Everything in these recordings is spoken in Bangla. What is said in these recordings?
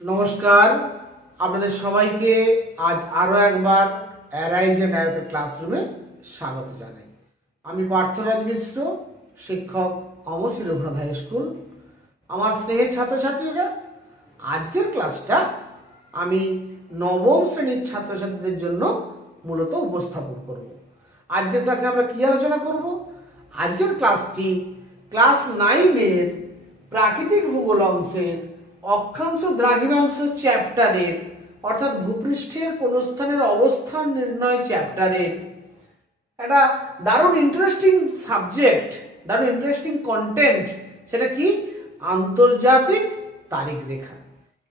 নমস্কার, আপনাদের সবাইকে আজ আরো একবার অ্যারাইজ এন্ড আইওটি ক্লাসরুমে স্বাগত জানাই। আমি পার্থরাজ মিশ্র, শিক্ষক অমরশ্রী রঘুনাথ হাই স্কুল। আমার স্নেহের ছাত্রছাত্রীরা, আজকের ক্লাসটা আমি নবম শ্রেণীর ছাত্রছাত্রীদের জন্য মূলত উপস্থাপন করব। আজকের ক্লাসে আমরা কি আলোচনা করব? আজকের ক্লাসটি ক্লাস 9-এর প্রাকৃতিক ভূগোল অংশের অক্ষাংশ দ্রাঘিমাংশ চ্যাপ্টারের অর্থাৎ ভূপৃষ্ঠের কোন স্থানের অবস্থান নির্ণয় চ্যাপ্টারের একটা দারুণ ইন্টারেস্টিং সাবজেক্ট, দারুণ ইন্টারেস্টিং কন্টেন্ট। সেটা কি? আন্তর্জাতিক তারিখ রেখা।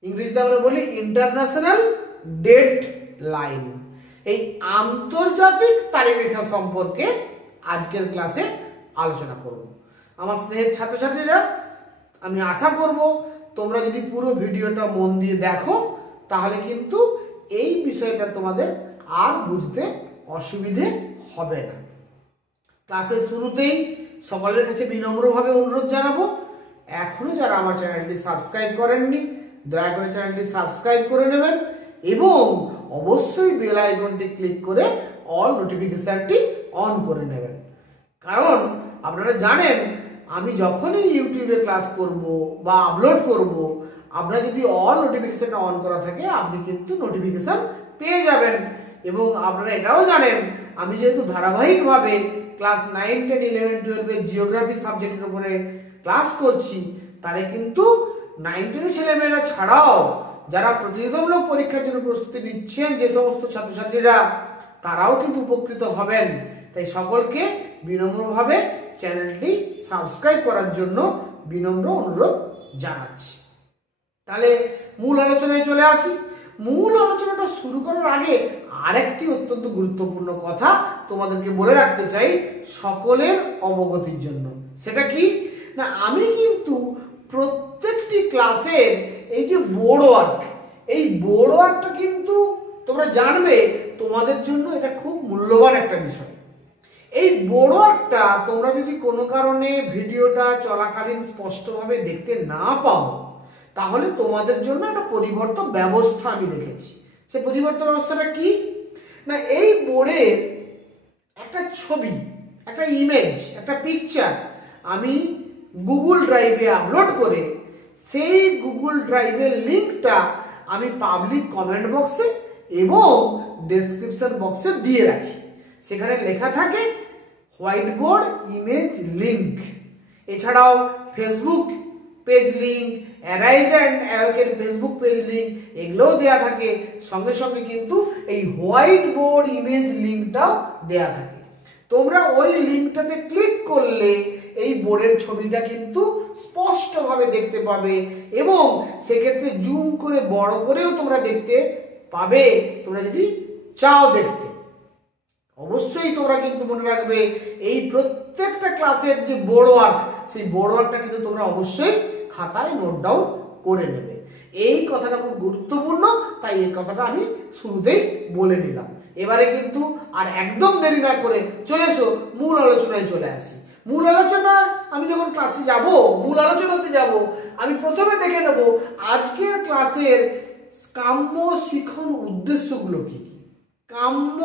ইংরেজিতে আমরা বলি ইন্টারন্যাশনাল ডেট লাইন। এই আন্তর্জাতিক তারিখ রেখা সম্পর্কে আজকের ক্লাসে আলোচনা করব। আমার স্নেহের ছাত্রছাত্রীরা, আমি আশা করব তোমরা যদি পুরো ভিডিওটা মন দিয়ে দেখো তাহলে কিন্তু এই বিষয়টা তোমাদের আর বুঝতে অসুবিধে হবে না। ক্লাসের শুরুতেই সকলের কাছে বিনম্রভাবে অনুরোধ জানাবো, এখনো যারা আমার চ্যানেলটি সাবস্ক্রাইব করেননি দয়া করে চ্যানেলটি সাবস্ক্রাইব করে নেবেন এবং অবশ্যই বেল আইকনটি ক্লিক করে অল নোটিফিকেশনটি অন করে নেবেন। কারণ আপনারা জানেন আমি যখনই ইউটিউবে ক্লাস করব বা আপলোড করব, আপনারা যদি অল নোটিফিকেশনটা অন করা থাকে আপনি কিন্তু নোটিফিকেশন পেয়ে যাবেন। এবং আপনারা এটাও জানেন আমি যেহেতু ধারাবাহিকভাবে ক্লাস 9, 10, 11, 12 এর জিওগ্রাফি সাবজেক্টের উপরে ক্লাস করছি, তাহলে কিন্তু 9, 10 এর ছেলেমেয়েরা ছাড়াও যারা প্রতিযোগিতামূলক পরীক্ষার জন্য প্রস্তুতি নিচ্ছেন যে সমস্ত ছাত্রছাত্রীরা, তারাও কিন্তু উপকৃত হবেন। তাই সকলকে বিনম্রভাবে চ্যানেলটি সাবস্ক্রাইব করার জন্য বিনম্র অনুরোধ জানাচ্ছি। তাহলে মূল আলোচনায় চলে আসি। মূল আলোচনাটা শুরু করার আগে আরেকটি অত্যন্ত গুরুত্বপূর্ণ কথা তোমাদেরকে বলে রাখতে চাই সকলের অবগতির জন্য। সেটা কি না, আমি কিন্তু প্রত্যেকটি ক্লাসের এই যে বোর্ড ওয়ার্ক, এই বোর্ড ওয়ার্কটা কিন্তু তোমরা জানবে তোমাদের জন্য এটা খুব মূল্যবান একটা বিষয়। এই বোর্ড ওয়ার্কটা তোমরা যদি কোনো কারণে ভিডিওটা চলাকালীন স্পষ্টভাবে দেখতে না পাও, তাহলে তোমাদের জন্য একটা পরিবর্তন ব্যবস্থা আমি রেখেছি। সেই পরিবর্তন ব্যবস্থাটা কি না, এই বোর্ডে একটা ছবি, একটা ইমেজ, একটা পিকচার আমি গুগল ড্রাইভে আপলোড করে সেই গুগল ড্রাইভের লিঙ্কটা আমি পাবলিক কমেন্ট বক্সে এবং ডেসক্রিপশন বক্সে দিয়ে রাখি। সেখানে লেখা থাকে হোয়াইট বোর্ড ইমেজ লিঙ্ক। এছাড়াও Facebook page link, arise and আইওটির ফেসবুক পেজ লিঙ্ক, এগুলোও দেয়া থাকে। সঙ্গে সঙ্গে কিন্তু এই হোয়াইট বোর্ড ইমেজ লিঙ্কটাও দেয়া থাকে। তোমরা ওই লিঙ্কটাতে ক্লিক করলে এই বোর্ডের ছবিটা কিন্তু স্পষ্টভাবে দেখতে পাবে এবং সেক্ষেত্রে জুম করে বড় করেও তোমরা দেখতে পাবে তোমরা যদি চাও দেখতে। অবশ্যই তোমরা কিন্তু মনে রাখবে এই প্রত্যেকটা ক্লাসের যে বোর্ড ওয়ার্ক, সেই বোর্ড ওয়ার্কটা কিন্তু তোমরা অবশ্যই খাতায় নোট ডাউন করে নেবে। এই কথাটা খুব গুরুত্বপূর্ণ, তাই এই কথাটা আমি শুরুতেই বলে নিলাম। এবারে কিন্তু আর একদম দেরি না করে চলে এসো মূল আলোচনায় চলে আসি। মূল আলোচনা আমি যখন ক্লাসে যাব, মূল আলোচনাতে যাব, আমি প্রথমে দেখে নেব আজকের ক্লাসের কাম্য শিখন উদ্দেশ্যগুলো কি। কাম্য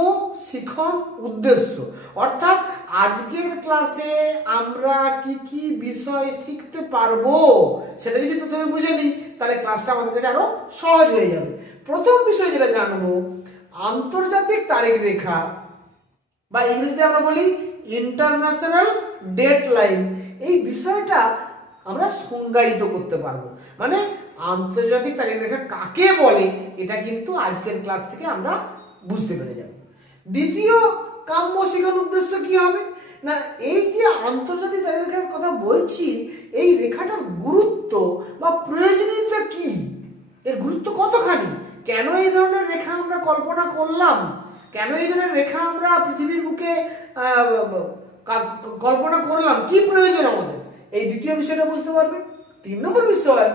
শিখন উদ্দেশ্য অর্থাৎ আজকের ক্লাসে আমরা কি কি বিষয় শিখতে পারবো সেটা যদি প্রথমে বুঝে নিই, তাহলে ক্লাসটা আমাদের কাছে আরো সহজ হয়ে যাবে। প্রথম বিষয় যেটা জানবো, আন্তর্জাতিক তারিখ রেখা বা ইংরেজিতে আমরা বলি ইন্টারন্যাশনাল ডেট লাইন। এই বিষয়টা আমরা সংজ্ঞায়িত করতে পারবো, মানে আন্তর্জাতিক তারিখ রেখা কাকে বলে এটা কিন্তু আজকের ক্লাস থেকে আমরা বুঝতে পেরে যাব। দ্বিতীয় কাম্য শিখন উদ্দেশ্য কি হবে না, এই যে আন্তর্জাতিক তারিখ রেখার কথা বলছি, এই রেখাটার গুরুত্ব বা প্রয়োজনীয়তা কি, এর গুরুত্ব কতখানি, কেন এই ধরনের রেখা আমরা কল্পনা করলাম, কেন এই ধরনের রেখা আমরা পৃথিবীর বুকে কল্পনা করলাম, কি প্রয়োজন আমাদের, এই দ্বিতীয় বিষয়টা বুঝতে পারবে। 3 নম্বর বিষয়,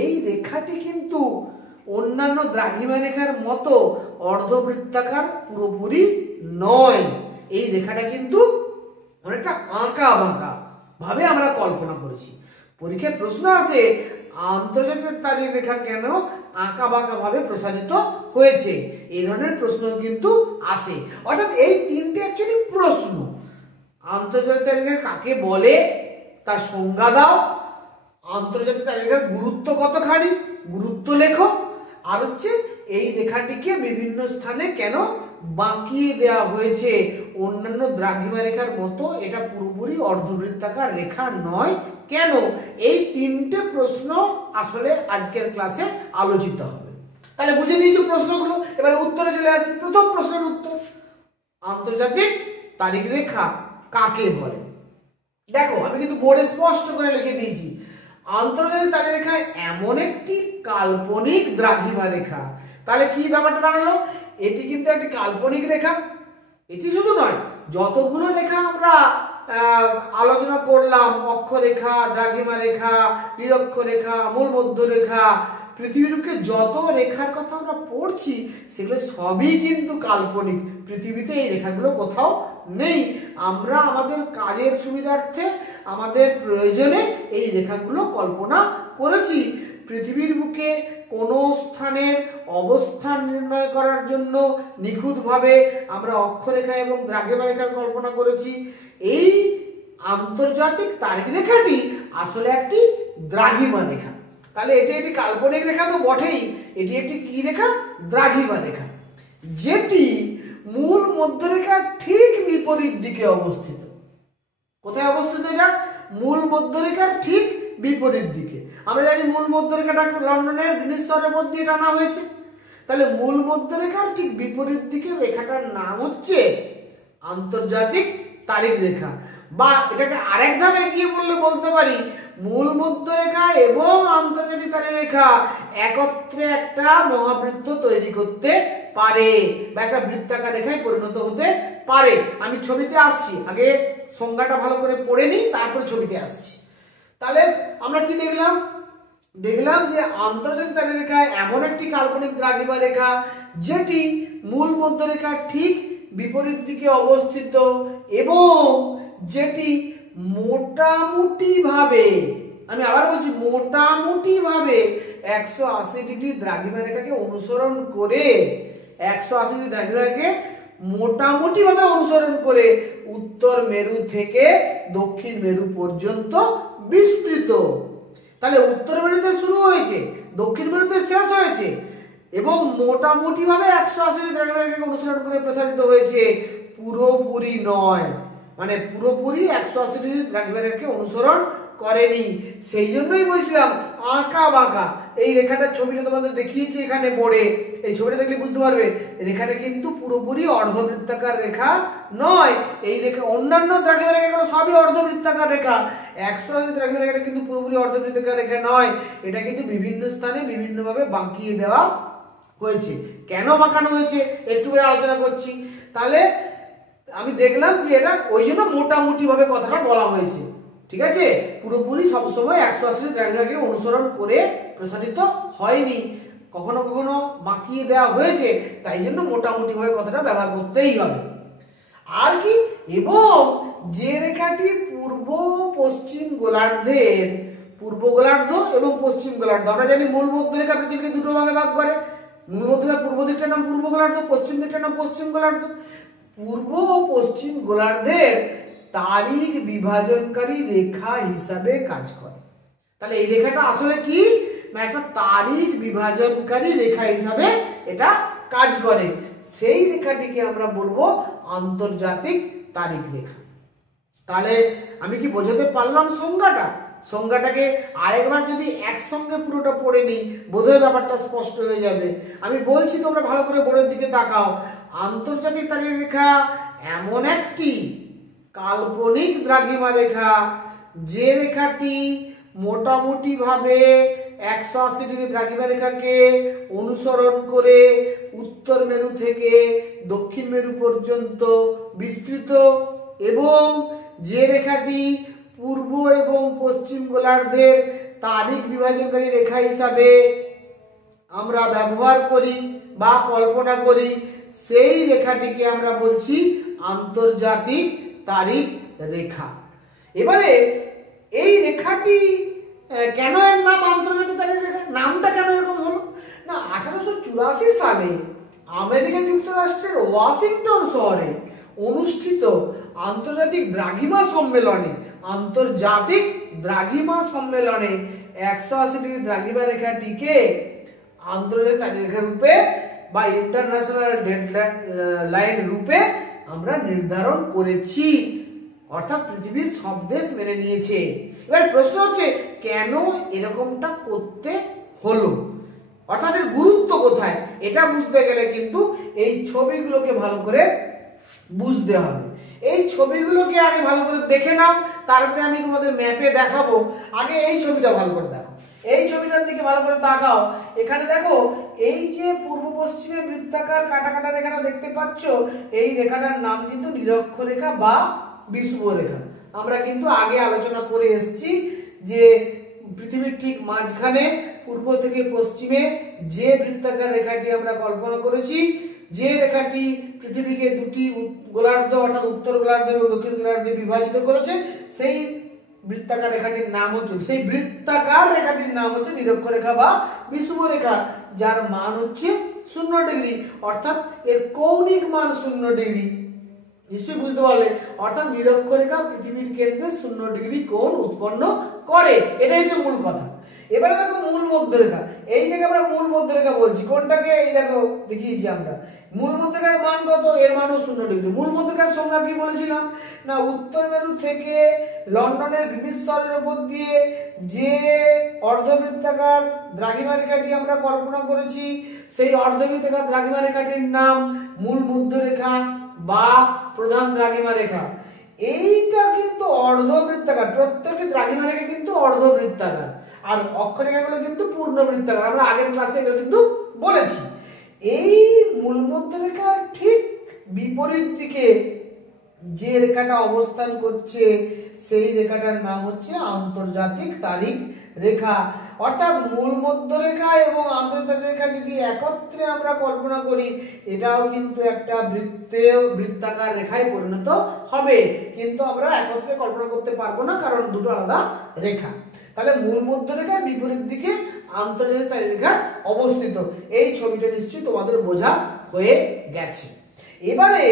এই রেখাটি কিন্তু অন্যান্য দ্রাঘিমা রেখার মতো অর্ধবৃত্তাকার পুরোপুরি নয়। এই রেখাটা কিন্তু অনেকটা আঁকা বাঁকা ভাবে আমরা কল্পনা করেছি। পরীক্ষায় প্রশ্ন আসে আন্তর্জাতিক তারিখ রেখা কেন আঁকা বাঁকা ভাবে প্রসারিত হয়েছে, এই ধরনের প্রশ্ন কিন্তু আসে। অর্থাৎ এই তিনটে অ্যাকচুয়ালি প্রশ্ন। আন্তর্জাতিক তারিখ রেখা কাকে বলে তার সংজ্ঞা দাও, আন্তর্জাতিক তারিখ রেখার গুরুত্ব কতখানি, গুরুত্ব লেখো, আর হচ্ছে এই রেখাটিকে বিভিন্ন স্থানে কেন বাঁকিয়ে দেওয়া হয়েছে, অন্যান্য দ্রাঘিমা রেখার মতো এটা পুরোপুরি অর্ধবৃত্তাকার রেখা নয় কেন। এই তিনটে প্রশ্ন আসলে আজকের ক্লাসে আলোচিত হবে। তাহলে বুঝে নিয়েছো প্রশ্নগুলো, এবারে উত্তরে চলে আসি। প্রথম প্রশ্নের উত্তর, আন্তর্জাতিক তারিখ রেখা কাকে বলে। দেখো আমি কিন্তু বোর্ডে স্পষ্ট করে লিখে দিয়েছি, আন্তর্জাতিক তারিখ রেখা এমন একটি কাল্পনিক দ্রাঘিমা রেখা। তাহলে কি ব্যাপারটা দাঁড়ালো, এটি কিন্তু একটি কাল্পনিক রেখা। এটি শুধু নয়, যতগুলো রেখা আমরা আলোচনা করলাম, অক্ষরেখা, দ্রাঘিমা রেখা, নিরক্ষরেখা, মূল মধ্য রেখা, পৃথিবীর বুকে যত রেখার কথা আমরা পড়ছি সেগুলো সবই কিন্তু কাল্পনিক। পৃথিবীতে এই রেখাগুলো কোথাও নেই। আমরা আমাদের কাজের সুবিধার্থে, আমাদের প্রয়োজনে এই রেখাগুলো কল্পনা করেছি। পৃথিবীর বুকে কোনো স্থানের অবস্থান নির্ণয় করার জন্য নিখুঁতভাবে আমরা অক্ষরেখা এবং দ্রাঘিমা রেখা কল্পনা করেছি। এই আন্তর্জাতিক তারিখ রেখাটি আসলে একটি দ্রাঘিমা রেখা। তাহলে এটি একটি কাল্পনিক রেখা তো বটেই, এটি একটি কি রেখা, দ্রাঘিমা রেখা, যেটি মূল মধ্যরেখার ঠিক বিপরীত দিকে অবস্থিত। কোথায় অবস্থিত এটা, মূল মধ্যরেখার ঠিক বিপরীত দিকে। আমরা জানি মূল মধ্যরেখাটা লন্ডনের গ্রিনিচ শহরের মধ্যে টানা হয়েছে। তাহলে মূল মধ্যরেখার ঠিক বিপরীত দিকে রেখাটার নাম হচ্ছে আন্তর্জাতিক তারিখ রেখা, বা এটাকে আরেক ধাপে গিয়ে বলতে পারি, মূল মধ্যরেখা এবং আন্তর্জাতিক তারিখ রেখা একত্রে একটা মহাবৃত্ত তৈরি করতে পারে বা একটা বৃত্তাকার রেখায় পরিণত হতে পারে। আমি ছবিতে আসছি, আগে সংজ্ঞাটা ভালো করে পড়ে নিই, তারপর ছবিতে আসছি। তাহলে আমরা কি দেখলাম, দেখলাম যে আন্তর্জাতিক তারিখ রেখা এমন একটি কাল্পনিক দ্রাঘিমা রেখা যেটি মূল মধ্যরেখার ঠিক বিপরীত দিকে অবস্থিত এবং যেটি মোটামুটি ভাবে, আমি আবার বলছি মোটামুটি ভাবে 180 ডিগ্রি দ্রাঘিমা রেখাকে অনুসরণ করে, 180 ডিগ্রি দ্রাঘিমা রেখাকে মোটামুটি ভাবে অনুসরণ করে উত্তর মেরু থেকে দক্ষিণ মেরু পর্যন্ত বিস্তৃত। তাহলে উত্তর মেরুতে শুরু হয়েছে, দক্ষিণ মেরুতে শেষ হয়েছে এবং মোটামুটি ভাবে 180 ডিগ্রি দ্রাঘিমা রেখাকে অনুসরণ করে প্রসারিত হয়েছে, পুরোপুরি নয়। মানে পুরোপুরি 180 ডিগ্রি দ্রাঘিমা রেখাকে অনুসরণ করেনি। সেই জন্যই বলছিলাম আঁকা বাঁকা। এই রেখাটার ছবিটা তোমাদের দেখিয়েছি এখানে বোর্ডে, এই ছবিটা দেখলে বুঝতে পারবে রেখাটা কিন্তু পুরোপুরি অর্ধবৃত্তাকার রেখা নয়। এই রেখা অন্যান্য দ্রাঘিমা রেখাগুলো সবই অর্ধবৃত্তাকার রেখা, 180 দ্রাঘিমা রেখাটা কিন্তু পুরোপুরি অর্ধবৃত্তাকার রেখা নয়। এটা কিন্তু বিভিন্ন স্থানে বিভিন্নভাবে বাঁকিয়ে দেওয়া হয়েছে। কেন বাঁকানো হয়েছে একটু করে আলোচনা করছি। তাহলে আমি দেখলাম যে এটা ওই জন্য মোটামুটি ভাবে কথাটা বলা হয়েছে, ঠিক আছে। পুরোপুরি সবসময় 180 দ্রাঘিমাকে অনুসরণ করে প্রসারিত হয়নি, কখনো কখনো বাঁকিয়ে দেওয়া হয়েছে, তাই জন্য মোটামুটি ভাবে কথাটা ব্যবহার করতেই হবে। আর কি, এবং যে রেখাটি পূর্ব পশ্চিম গোলার্ধের, পূর্ব গোলার্ধ এবং পশ্চিম গোলার্ধ, আমরা জানি মূল মধ্যরেখা পৃথিবীকে দুটো ভাগে ভাগ করে। মূল মধ্যরেখা পূর্ব দিকটার নাম পূর্ব গোলার্ধ, পশ্চিম দিকটার নাম পশ্চিম গোলার্ধ। পূর্ব ও পশ্চিম গোলার্ধের তারিখ বিভাজনকারী রেখা হিসাবে কাজ করে। তাহলে এই রেখাটা আসলে কি না, একটা তারিখ বিভাজনকারী রেখা হিসাবে এটা কাজ করে। সেই রেখাটিকে আমরা বলবো আন্তর্জাতিক তারিখ রেখা। তাহলে আমি কি বোঝাতে পারলাম সংজ্ঞাটা? সংজ্ঞাটাকে আরেকবার যদি একসঙ্গে পুরোটা পড়ে নিই বোধহয় ব্যাপারটা স্পষ্ট হয়ে যাবে। আমি বলছি তোমরা ভালো করে বোর্ডের দিকে তাকাও। আন্তর্জাতিক তারিখ রেখা এমন একটি কাল্পনিক দ্রাঘিমা রেখা যে রেখাটি মোটামুটি ভাবে 180 ডিগ্রি দ্রাঘিমা রেখাকে অনুসরণ করে উত্তর মেরু থেকে দক্ষিণ মেরু পর্যন্ত বিস্তৃত এবং যে রেখাটি পূর্ব এবং পশ্চিম গোলার্ধের তারিখ বিভাজনকারী রেখা হিসাবে আমরা ব্যবহার করি বা কল্পনা করি, সেই রেখাটিকে আমরা বলছি আন্তর্জাতিক তারিখ রেখা। এবারে এই রেখাটি কেন এর নাম আন্তর্জাতিক 1984 সালে আমেরিকা যুক্তরাষ্ট্রের ওয়াশিংটন শহরে অনুষ্ঠিত আন্তর্জাতিক দ্রাঘিমা সম্মেলনে 180 ডিগ্রি দ্রাঘিমা রেখাটিকে আন্তর্জাতিক তারিখ রেখা রূপে বা ইন্টারন্যাশনাল লাইন রূপে আমরা নির্ধারণ করেছি, অর্থাৎ পৃথিবীর সব দেশ মেনে নিয়েছে। এবার প্রশ্ন হচ্ছে কেন এরকমটা করতে হলো, অর্থাৎ এর গুরুত্ব কোথায়, এটা বুঝতে গেলে কিন্তু এই ছবিগুলোকে ভালো করে বুঝতে হবে। এই ছবিগুলোকে আগে ভালো করে দেখে নাও, তারপরে আমি তোমাদের ম্যাপে দেখাবো। আগে এই ছবিটা ভালো করে দেখো, এই ছবিটার দিকে ভালো করে তাকাও। এখানে দেখো এই যে পূর্ব পশ্চিমে বৃত্তাকার কাটা কাটা রেখাটা দেখতে পাচ্ছ, এই রেখাটার নাম কিন্তু নিরক্ষরেখা বা বিষুবরেখা। আমরা কিন্তু আগে আলোচনা করে এসেছি যে পৃথিবীর ঠিক মাঝখানে পূর্ব থেকে পশ্চিমে যে বৃত্তাকার রেখাটি আমরা কল্পনা করেছি, যে রেখাটি পৃথিবীকে দুটি গোলার্ধ অর্থাৎ উত্তর গোলার্ধ এবং দক্ষিণ গোলার্ধে বিভাজিত করেছে, সেই বৃত্তাকার রেখাটির নাম হচ্ছে নিরক্ষরেখা বা বিষুবরেখা, যার মান হচ্ছে 0 ডিগ্রি, অর্থাৎ এর কৌণিক মান 0 ডিগ্রি। নিশ্চয়ই বুঝতে পারলে, অর্থাৎ নিরক্ষরেখা পৃথিবীর কেন্দ্রে 0 ডিগ্রি কোণ উৎপন্ন করে, এটাই হচ্ছে মূল কথা। এবারে দেখো মূল মধ্যরেখা, এইটাকে আমরা মূল মধ্যরেখা বলছি। কোনটাকে? এই দেখো দেখিয়েছি আমরা। মূল মধ্যরেখার মান কত? এর মানও 0 ডিগ্রি। মূল মধ্যরেখার সংজ্ঞা কি বলেছিলাম না, উত্তর মেরু থেকে লন্ডনের গ্রিনিচ সরের উপর দিয়ে যে অর্ধবৃত্তাকার দ্রাঘিমা রেখাটি আমরা কল্পনা করেছি, সেই অর্ধবৃত্তাকার দ্রাঘিমা রেখাটির নাম মূল মধ্যরেখা বা প্রধান দ্রাঘিমা রেখা। এইটা কিন্তু অর্ধবৃত্তাকার, প্রত্যেকটি দ্রাঘিমা রেখা কিন্তু অর্ধবৃত্তাকার, আর অক্ষরেখাগুলো কিন্তু পূর্ণবৃত্তাকার। আমরা আগের ক্লাসে এগুলো কিন্তু বলেছি। এই মূল মধ্যরেখার ঠিক বিপরীত দিকে যে রেখাটা অবস্থান করছে, সেই রেখাটার নাম হচ্ছে আন্তর্জাতিক তারিখ রেখা। অর্থাৎ মূল মধ্যরেখা এবং আন্তর্জাতিক রেখা যদি একত্রে আমরা কল্পনা করি, এটাও কিন্তু একটা বৃত্তাকার রেখায় পরিণত হবে, কিন্তু আমরা একত্রে কল্পনা করতে পারবো না, কারণ দুটো আলাদা রেখা। তাহলে মূল মধ্যরেখার বিপরীত দিকে আন্তর্জাতিক তারিখ রেখা অবস্থিত। এই ছবিটা নিশ্চয়ই তোমাদের বোঝা হয়ে গেছে। এবারে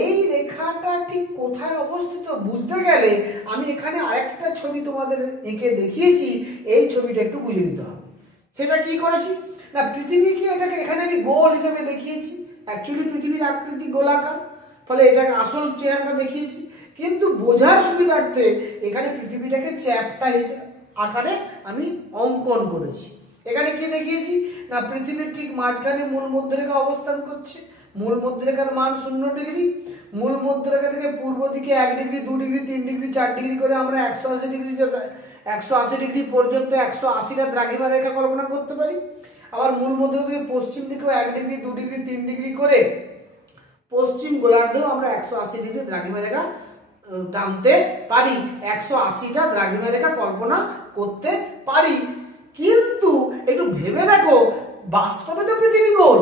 এই রেখাটা ঠিক কোথায় অবস্থিত বুঝতে গেলে আমি এখানে আরেকটা ছবি তোমাদের এঁকে দেখিয়েছি, এই ছবিটা একটু বুঝে নিতে হবে। সেটা কি করেছি না, পৃথিবীকে এটাকে এখানে আমি গোল হিসেবে দেখিয়েছি, অ্যাকচুয়ালি পৃথিবীর আকৃতি গোলাকার, ফলে এটাকে আসল চেহারাটা দেখিয়েছি, কিন্তু বোঝার সুবিধার্থে এখানে পৃথিবীটাকে চ্যাপ্টা হিসেবে আকারে আমি অঙ্কন করেছি। এখানে কি দেখিয়েছি না, পৃথিবীর ঠিক মাঝখানে মূল মধ্যরেখা অবস্থান করছে, মূল মধ্যরেখার মান 0 ডিগ্রি। মূল মধ্যরেখা থেকে পূর্ব দিকে 1 ডিগ্রি, 2 ডিগ্রি, 3 ডিগ্রি, 4 ডিগ্রি করে আমরা 180 ডিগ্রি পর্যন্ত 180টা দ্রাঘিমা রেখা কল্পনা করতে পারি। আবার মূল মধ্যরেখা থেকে পশ্চিম দিকেও 1 ডিগ্রি, 2 ডিগ্রি, 3 ডিগ্রি করে পশ্চিম গোলার্ধেও আমরা 180 ডিগ্রি দ্রাঘিমা রেখা টানতে পারি, 180টা দ্রাঘিমা রেখা কল্পনা করতে পারি। কিন্তু একটু ভেবে দেখো, বাস্তবে তো পৃথিবী গোল।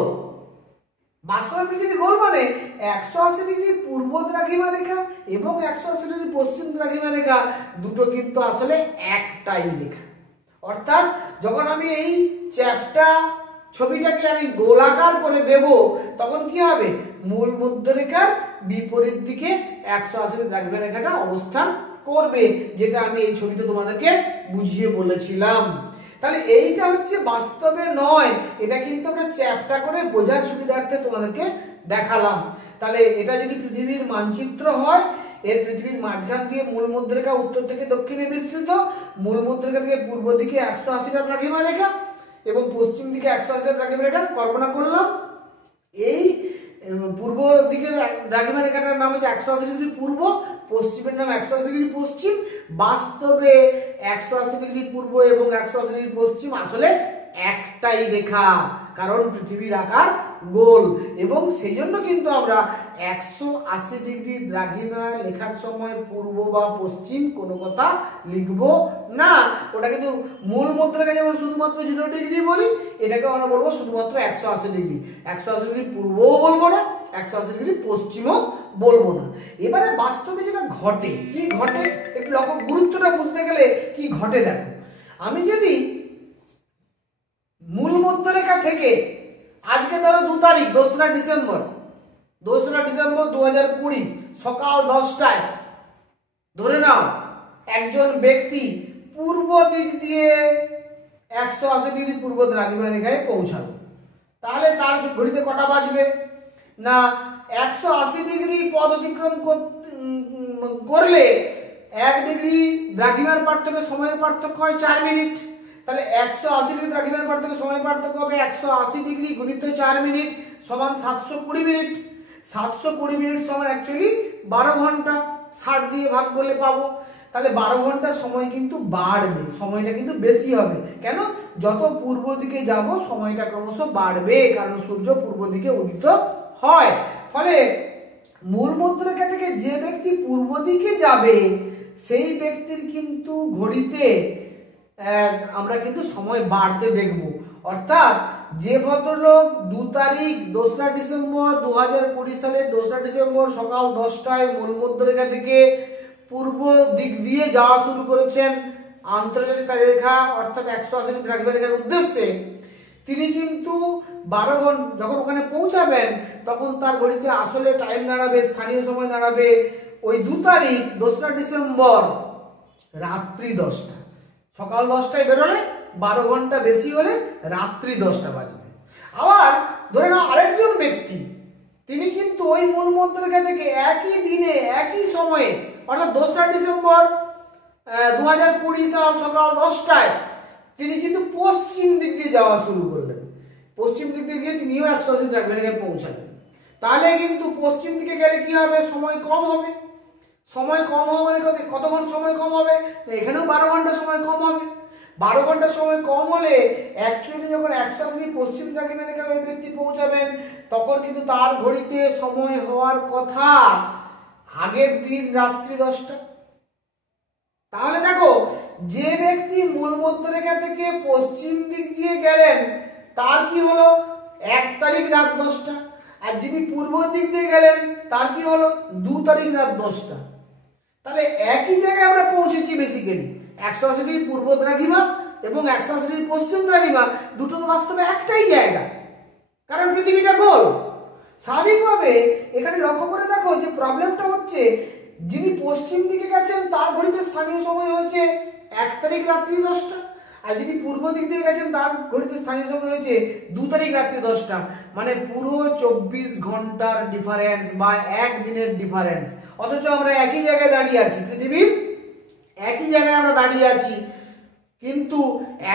বাস্তবে পৃথিবী গোল মানে 180 ডিগ্রি পূর্ব দ্রাঘিমা রেখা এবং 180 ডিগ্রি পশ্চিম দ্রাঘিমা রেখা দুটো কিন্তু আসলে একটাই রেখা। অর্থাৎ যখন আমি এই চ্যাপ্টা ছবিটাকে আমি গোলাকার করে দেব, তখন কি হবে, মূল মধ্যরেখার বিপরীত দিকে 180 দ্রাঘিমা রেখাটা অবস্থান করবে, যেটা আমি এই ছবিতে তোমাদেরকে বুঝিয়ে বলেছিলাম। তাহলে এইটা হচ্ছে বাস্তবে নয়, এটা কিন্তু আমরা চ্যাপ্টা করে বোঝার সুবিধার্থে তোমাদেরকে দেখালাম। তাহলে এটা যদি পৃথিবীর মানচিত্র হয়, এর পৃথিবীর মাঝখান দিয়ে মূল মধ্যরেখা উত্তর থেকে দক্ষিণে বিস্তৃত, মূল মধ্যরেখা থেকে পূর্ব দিকে 180টা দ্রাঘিমা রেখা এবং পশ্চিম দিকে 180টা দ্রাঘিমা রেখা কল্পনা করলাম। এই পূর্ব দিকের দ্রাঘিমা রেখাটার নাম হচ্ছে 180 ডিগ্রি পূর্ব, পশ্চিমের নাম 180 ডিগ্রি পশ্চিম। বাস্তবে 180 ডিগ্রি পূর্ব এবং 180 ডিগ্রি পশ্চিম আসলে একটাই রেখা, কারণ পৃথিবীর আকার গোল, এবং সেই জন্য কিন্তু আমরা 180 ডিগ্রি দ্রাঘিমা লেখার সময় পূর্ব বা পশ্চিম কোনো কথা লিখব না। ওটা কিন্তু মূল মধ্যরেখা যেমন শুধুমাত্র 0 ডিগ্রি বলি, এটাকে আমরা বলবো শুধুমাত্র 180 ডিগ্রি। 180 ডিগ্রি পূর্বও বলবো না, 180 ডিগ্রি পশ্চিমও বলবো না। এবারে বাস্তবে যেটা ঘটে, কি ঘটে একটু লক্ষ্য, গুরুত্বটা বুঝতে গেলে কি ঘটে দেখো। আমি যদি মূল মধ্যরেখা থেকে আজকে ধরো 2 তারিখ 2রা ডিসেম্বর 2020 সকাল 10টায় ধরে নাও একজন ব্যক্তি পূর্ব দিক দিয়ে 180 ডিগ্রি পূর্ব দ্রাঘিমা রেখায় পৌঁছালো, তাহলে তার ঘড়িতে কটা বাজবে না 180 ডিগ্রি পথ অতিক্রম করলে 1 ডিগ্রি দ্রাঘিমার পার্থক্য সময়ের পার্থক্য হয় 4 মিনিট। তাহলে 180 ডিগ্রি দ্রাঘিমার পার্থক্য সময়ের পার্থক্য হবে 180 ডিগ্রি গুণিত 4 মিনিট সমান 720 মিনিট। 720 মিনিট সমান অ্যাকচুয়ালি 12 ঘন্টা। 60 দিয়ে ভাগ করলে পাবো। তাহলে 12 ঘন্টা সময় কিন্তু বাড়বে, সময়টা কিন্তু বেশি হবে। কেন? যত পূর্ব দিকে যাব সময়টা ক্রমশ বাড়বে, কারণ সূর্য পূর্ব দিকে উদিত হয়। ফলে মূল মধ্যরেখা থেকে যে ব্যক্তি পূর্ব দিকে যাবে সেই ব্যক্তির কিন্তু ঘড়িতে আমরা কিন্তু সময় বাড়তে দেখব। অর্থাৎ যে ভদ্রলোক 2 তারিখ 2রা ডিসেম্বর 2020 সালের 2রা ডিসেম্বর সকাল 10টায় মূল মধ্যরেখা থেকে পূর্ব দিক দিয়ে যাওয়া শুরু করেছেন আন্তর্জাতিক তালিকা অর্থাৎ 180 ডিগ্রি দ্রাঘিমা রেখার উদ্দেশ্যে, তিনি কিন্তু 12 ঘন্টা যখন ওখানে পৌঁছাবেন তখন তার ঘড়িতে আসলে টাইম দাঁড়াবে, স্থানীয় সময় দাঁড়াবে ওই 2 তারিখ 2রা ডিসেম্বর রাত্রি 10টা। সকাল 10টায় বেরোলে 12 ঘন্টা বেশি হলে রাত্রি 10টা বাজবে। আবার ধরে নাও আরেকজন ব্যক্তি তিনি কিন্তু ওই মূল মধ্যরেখা থেকে একই দিনে একই সময়ে অর্থাৎ 2রা ডিসেম্বর 2020 সাল সকাল 10টায় তিনি কিন্তু পশ্চিম দিক দিয়ে যাওয়া শুরু করলেন। পশ্চিম দিক দিয়ে গিয়ে তিনিও 180 দ্রাঘিমা রেখায় পৌঁছালেন। তাহলে কিন্তু পশ্চিম দিকে গেলে কি হবে? সময় কম হবে। সময় কম হবে মানে কতক্ষণ সময় কম হবে? এখানেও 12 ঘন্টা সময় কম হবে। 12 ঘন্টা সময় কম হলে অ্যাকচুয়ালি যখন 180 পশ্চিম দ্রাঘিমা রেখায় ওই ব্যক্তি পৌঁছাবেন তখন কিন্তু তার ঘড়িতে সময় হওয়ার কথা আগের দিন রাত্রি 10টা। তাহলে দেখো যে ব্যক্তি মূল মধ্যরেখা থেকে পশ্চিম দিক দিয়ে গেলেন তার কি হলো 1 তারিখ রাত 10টা, আর যিনি পূর্ব দিক দিয়ে গেলেন তার কি হলো 2 তারিখ রাত 10টা। তাহলে একই জায়গায় আমরা পৌঁছেছি বেসিক্যালি 180 ডিগ্রি পূর্ব দ্রাঘিমা এবং 180 ডিগ্রি পশ্চিম দ্রাঘিমা, দুটো তো বাস্তবে একটাই জায়গা, কারণ পৃথিবীটা গোল। স্বাভাবিকভাবে এখানে লক্ষ্য করে দেখো যে প্রবলেমটা হচ্ছে যিনি পশ্চিম দিকে গেছেন তার ঘড়িতে স্থানীয় সময় হয়েছে 1 তারিখ রাত্রি 10টা, আর যিনি পূর্ব দিক দিয়ে গেছেন তার ঘড়িতে স্থানীয় সময় হয়েছে 2 তারিখ রাত্রি 10টা। মানে পুরো 24 ঘন্টার ডিফারেন্স বা একদিনের ডিফারেন্স। অথচ আমরা একই জায়গায় দাঁড়িয়ে আছি, পৃথিবীর একই জায়গায় আমরা দাঁড়িয়ে আছি, কিন্তু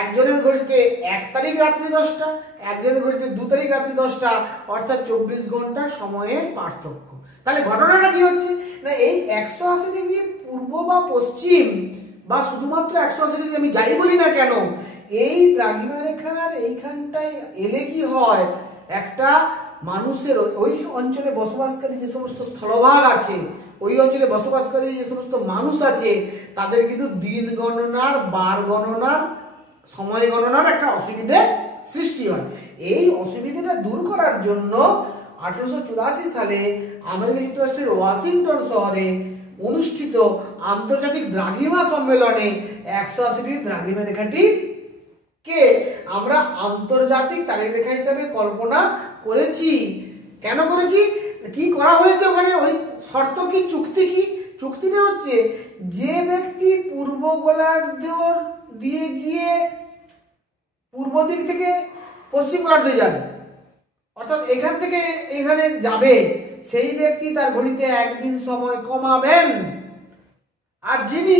একজনের ঘড়িতে 1 তারিখ রাত্রি 10টা, একজনের ঘড়িতে 2 তারিখ রাত্রি 10টা, অর্থাৎ 24 ঘন্টা সময়ের পার্থক্য। তাহলে ঘটনাটা কি হচ্ছে না এই 180 ডিগ্রি পূর্ব বা পশ্চিম বা শুধুমাত্র 180 ডিগ্রি আমি যাই বলি না কেন, এই দ্রাঘিমা রেখার এইখানটায় এলে কি হয়, একটা মানুষের ওই অঞ্চলে বসবাসকারী যে সমস্ত স্থলভাগ আছে, ওই অঞ্চলে বসবাসকারী যে সমস্ত মানুষ আছে তাদের কিন্তু দিন গণনার, বার গণনার, সময় গণনার একটা অসুবিধে সৃষ্টি হয়। এই অসুবিধাটা দূর করার জন্য 1884 সালে আমেরিকা যুক্তরাষ্ট্রের ওয়াশিংটন শহরে অনুষ্ঠিত আন্তর্জাতিক দ্রাঘিমা সম্মেলনে 180 ডিগ্রি দ্রাঘিমা রেখাটি কে আমরা আন্তর্জাতিক তালিকা রেখা হিসেবে কল্পনা করেছি। কেন করেছি? কি করা হয়েছে ওখানে? ওই শর্ত কি, চুক্তি কি? চুক্তিটা হচ্ছে যে ব্যক্তি পূর্ব গোলার্ধ দিয়ে গিয়ে পূর্ব দিক থেকে পশ্চিম গোলার্ধে যাবে, অর্থাৎ এখান থেকে এখানে যাবে, সেই ব্যক্তি তার ঘড়িতে একদিন সময় কমাবেন, আর যিনি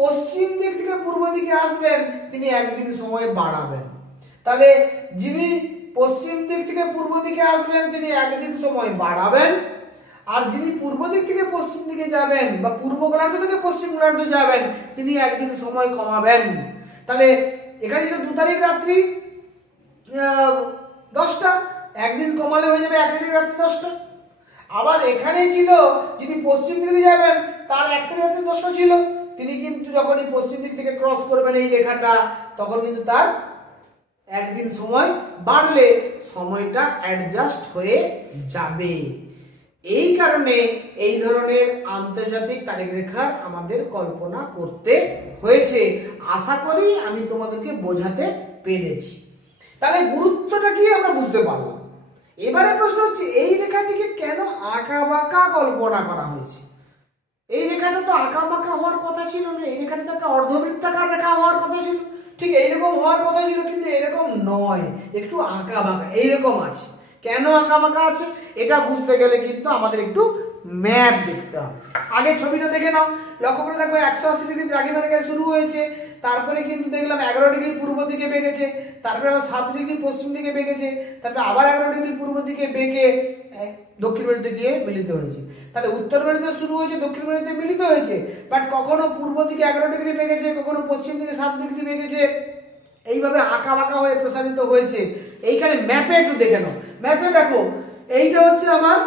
পশ্চিম দিক থেকে পূর্ব দিকে আসবেন তিনি একদিন সময় বাড়াবেন। তাহলে যিনি পশ্চিম দিক থেকে পূর্ব দিকে আসবেন তিনি একদিন সময় বাড়াবেন, আর যিনি পূর্ব দিক থেকে পশ্চিম দিকে যাবেন বা পূর্ব গোলার্ধ থেকে পশ্চিম গোলার্ধে যাবেন তিনি একদিন সময় কমাবেন। তাহলে এখানে ছিল 2 তারিখ রাত্রি 10টা, একদিন কমালে হয়ে যাবে 1 তারিখ রাত্রি 10টা। আবার এখানে ছিল যিনি পশ্চিম দিকে যাবেন তার 1 তারিখ রাত্রি 10টা ছিল, তিনি কিন্তু যখনই পশ্চিম দিক থেকে ক্রস করবেন এই রেখাটা তখন কিন্তু তার একদিন সময় বাড়লে সময়টা অ্যাডজাস্ট হয়ে যাবে। এই কারণে এই ধরনের আন্তর্জাতিক তারিখ রেখার আমাদের কল্পনা করতে হয়েছে। আশা করি আমি তোমাদেরকে বোঝাতে পেরেছি। তাহলে গুরুত্বটা কি আমরা বুঝতে পারলাম। এবারে প্রশ্ন হচ্ছে এই রেখাটিকে কেন আঁকা বাঁকা কল্পনা করা হয়েছে? এই রেখাটা তো আঁকা বাঁকা হওয়ার কথা ছিল না, এই রেখাটা তো একটা অর্ধবৃত্তাকার রেখা হওয়ার কথা ছিল, ঠিক এইরকম হওয়ার কথা ছিল, কিন্তু এরকম নয়, একটু আঁকা বাঁকা এইরকম আছে। কেন আঁকা বাঁকা আছে এটা বুঝতে গেলে কিন্তু আমাদের একটু ম্যাপ দেখতে হবে। আগে ছবিটা দেখে নাও, লক্ষ্য করে দেখো 180 ডিগ্রি দ্রাঘিমা রেখায় শুরু হয়েছে, তারপরে কিন্তু দেখলাম 11 ডিগ্রি পূর্ব দিকে বেঁকেছে, তারপরে আবার 7 ডিগ্রি পশ্চিম দিকে বেঁকেছে, তারপরে আবার 11 ডিগ্রি পূর্ব দিকে বেঁকে দক্ষিণ মেরুতে গিয়ে মিলিত হয়েছে। তাহলে উত্তর মেরুতে শুরু হয়েছে, দক্ষিণ মেরুতে মিলিত হয়েছে, বাট কখনো পূর্ব দিকে 11 ডিগ্রি বেঁকেছে, কখনো পশ্চিম দিকে 7 ডিগ্রি বেঁকেছে, এইভাবে আঁকা বাঁকা হয়ে প্রসারিত হয়েছে। এইখানে ম্যাপে একটু দেখে নাও, ম্যাপে দেখো এইটা হচ্ছে আমার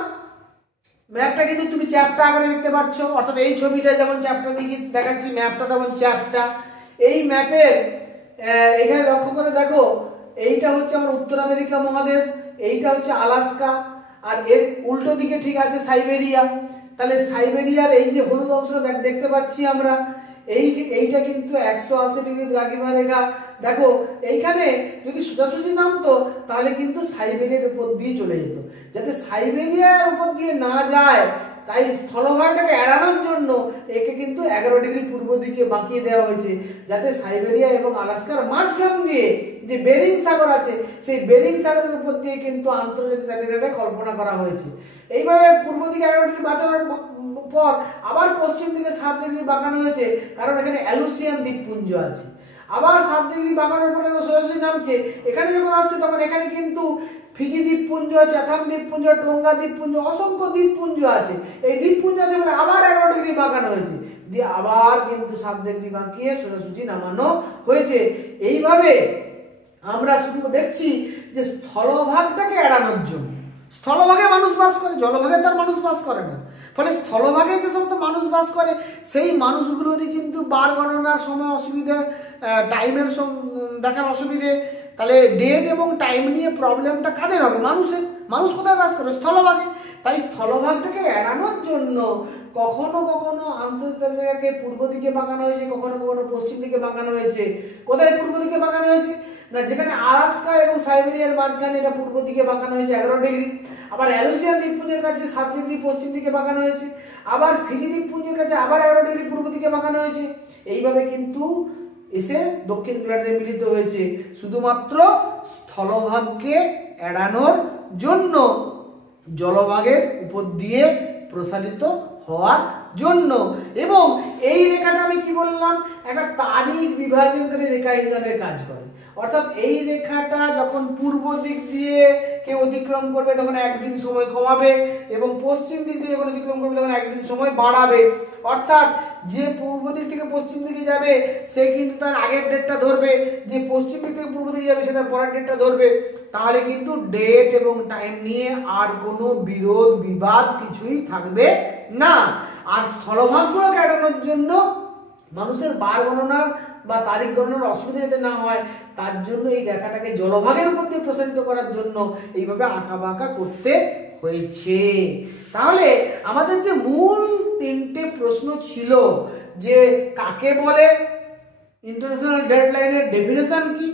ম্যাপটা, কিন্তু তুমি চ্যাপটা আকারে দেখতে পাচ্ছ, অর্থাৎ এই ছবিটা যেমন চ্যাপটা দিকে দেখাচ্ছি, ম্যাপটা তেমন চ্যাপটা। এই ম্যাপের এখানে লক্ষ্য করে দেখো, এইটা হচ্ছে আমার উত্তর আমেরিকা মহাদেশ, এইটা হচ্ছে আলাস্কা, আর এর উল্টো দিকে ঠিক আছে সাইবেরিয়া। তাহলে সাইবেরিয়ার এই যে হলুদ অংশটা দেখতে পাচ্ছি আমরা, এইটা কিন্তু 180 ডিগ্রি দ্রাঘিমা রেখা। দেখো এইখানে যদি সোজাসুজি নামতো তাহলে কিন্তু সাইবেরিয়ার উপর দিয়ে চলে যেত, যাতে সাইবেরিয়ার উপর দিয়ে না যায় তাই স্থলভাগটাকে এড়ানোর জন্য একে কিন্তু 11 ডিগ্রি পূর্ব দিকে বাঁকিয়ে দেওয়া হয়েছে, যাতে সাইবেরিয়া এবং আলাস্কার মাঝখান দিয়ে যে বেরিং সাগর আছে সেই বেরিং সাগরের উপর দিয়ে কিন্তু আন্তর্জাতিক রেখাটা কল্পনা করা হয়েছে। এইভাবে পূর্ব দিকে 11 ডিগ্রি বাঁচানোর পর আবার পশ্চিম দিকে 7 ডিগ্রি বাঁকানো হয়েছে, কারণ এখানে অ্যালুসিয়ান দ্বীপপুঞ্জ আছে। আবার 7 ডিগ্রি বাঁকানোর পরে সোজাসুজি নামছে, এখানে যখন আসছে তখন এখানে কিন্তু ফিজি দ্বীপপুঞ্জ, চাথাম দ্বীপপুঞ্জ, টোঙ্গা দ্বীপপুঞ্জ, অসংখ্য দ্বীপপুঞ্জ আছে। এই দ্বীপপুঞ্জ আছে বলে আবার 11 ডিগ্রি বাঁকানো হয়েছে, দিয়ে আবার কিন্তু 7 ডিগ্রি বাঁকিয়ে সোজাসুজি নামানো হয়েছে। এইভাবে আমরা শুধু দেখছি যে স্থলভাগটাকে এড়ানোর জন্য, স্থলভাগে মানুষ বাস করে, জলভাগে তার মানুষ বাস করে না, ফলে স্থলভাগে যে সমস্ত মানুষ বাস করে সেই মানুষগুলোরই কিন্তু বার গণনার সময় অসুবিধা, টাইমের দেখার অসুবিধে। তাহলে ডেট এবং টাইম নিয়ে প্রবলেমটা কাদের হবে? মানুষের। মানুষ কোথায় বাস করে? স্থলভাগে। তাই স্থলভাগটাকে এড়ানোর জন্য কখনো কখনো আন্তর্জাতিক রেখাকে পূর্ব দিকে বাঁকানো হয়েছে, কখনো কখনো পশ্চিম দিকে বাঁকানো হয়েছে। কোথায় পূর্ব দিকে বাঁকানো হয়েছে? না, যেখানে আলাস্কা এবং সাইবেরিয়ার মাঝখানে এটা পূর্ব দিকে বাঁকানো হয়েছে 11 ডিগ্রি। আবার অ্যালুসিয়ান দ্বীপপুঞ্জের কাছে 7 ডিগ্রি পশ্চিম দিকে বাঁকানো হয়েছে। আবার ফিজি দ্বীপপুঞ্জের কাছে আবার 11 ডিগ্রি পূর্ব দিকে বাঁকানো হয়েছে। এইভাবে কিন্তু এসে দক্ষিণ গোলার্ধে মিলিত হয়েছে, শুধুমাত্র স্থলভাগকে এড়ানোর জন্য, জলভাগের উপর দিয়ে প্রসারিত হওয়ার জন্য। এবং এই রেখাটা আমি কি বললাম, একটা তারিখ বিভাজনকারী রেখা হিসাবে কাজ করে। অর্থাৎ এই রেখাটা যখন পূর্ব দিক দিয়ে কেউ অতিক্রম করবে তখন একদিন সময় কমাবে, এবং পশ্চিম দিক দিয়ে যখন অতিক্রম করবে তখন একদিন সময় বাড়াবে। অর্থাৎ যে পূর্ব দিক থেকে পশ্চিম দিকে যাবে সে কিন্তু তার আগের ডেটটা ধরবে, যে পশ্চিম দিক থেকে পূর্ব দিকে যাবে সে তার পরের ডেটটা ধরবে। তাহলে কিন্তু ডেট এবং টাইম নিয়ে আর কোনো বিরোধ বিবাদ কিছুই থাকবে না। আর স্থলভাগগুলোকে এড়ানোর জন্য মানুষের বার গণনার বা তারিখ গণনার অসুবিধা যাতে না হয় তার জন্য এই রেখাটাকে জলভাগের উপর দিয়ে প্রসারিত করার জন্য এইভাবে আঁকা বাঁকা করতে হয়েছে। তাহলে আমাদের যে মূল 3টে প্রশ্ন ছিল, যে কাকে বলে, ইন্টারন্যাশনাল ডেডলাইনের ডেফিনেশন কি,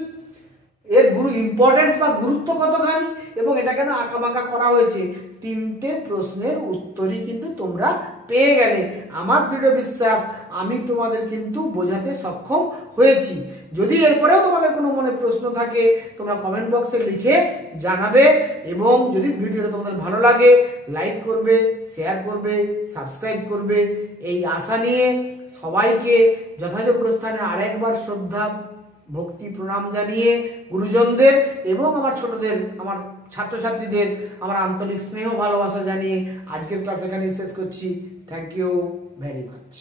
এর ইম্পর্টেন্স বা গুরুত্ব কতখানি, এবং এটা কেন আঁকা বাঁকা করা হয়েছে, 3টে প্রশ্নের উত্তরই কিন্তু তোমরা পেয়ে গেলে। আমার দৃঢ় বিশ্বাস আমি তোমাদের কিন্তু বোঝাতে সক্ষম হয়েছি। যদি এরপরেও তোমাদের কোনো মনে প্রশ্ন থাকে তোমরা কমেন্ট বক্সে লিখে জানাবে, এবং যদি ভিডিওটা তোমাদের ভালো লাগে লাইক করবে, শেয়ার করবে, সাবস্ক্রাইব করবে। এই আশা নিয়ে সবাইকে যথাযোগ্য স্থানে আরেকবার শ্রদ্ধা ভক্তি প্রণাম জানিয়ে গুরুজনদের এবং আমার ছোটদের, আমার ছাত্রছাত্রীদের আমার আন্তরিক স্নেহ ভালোবাসা জানিয়ে আজকের ক্লাস এখানে শেষ করছি। Thank you very much.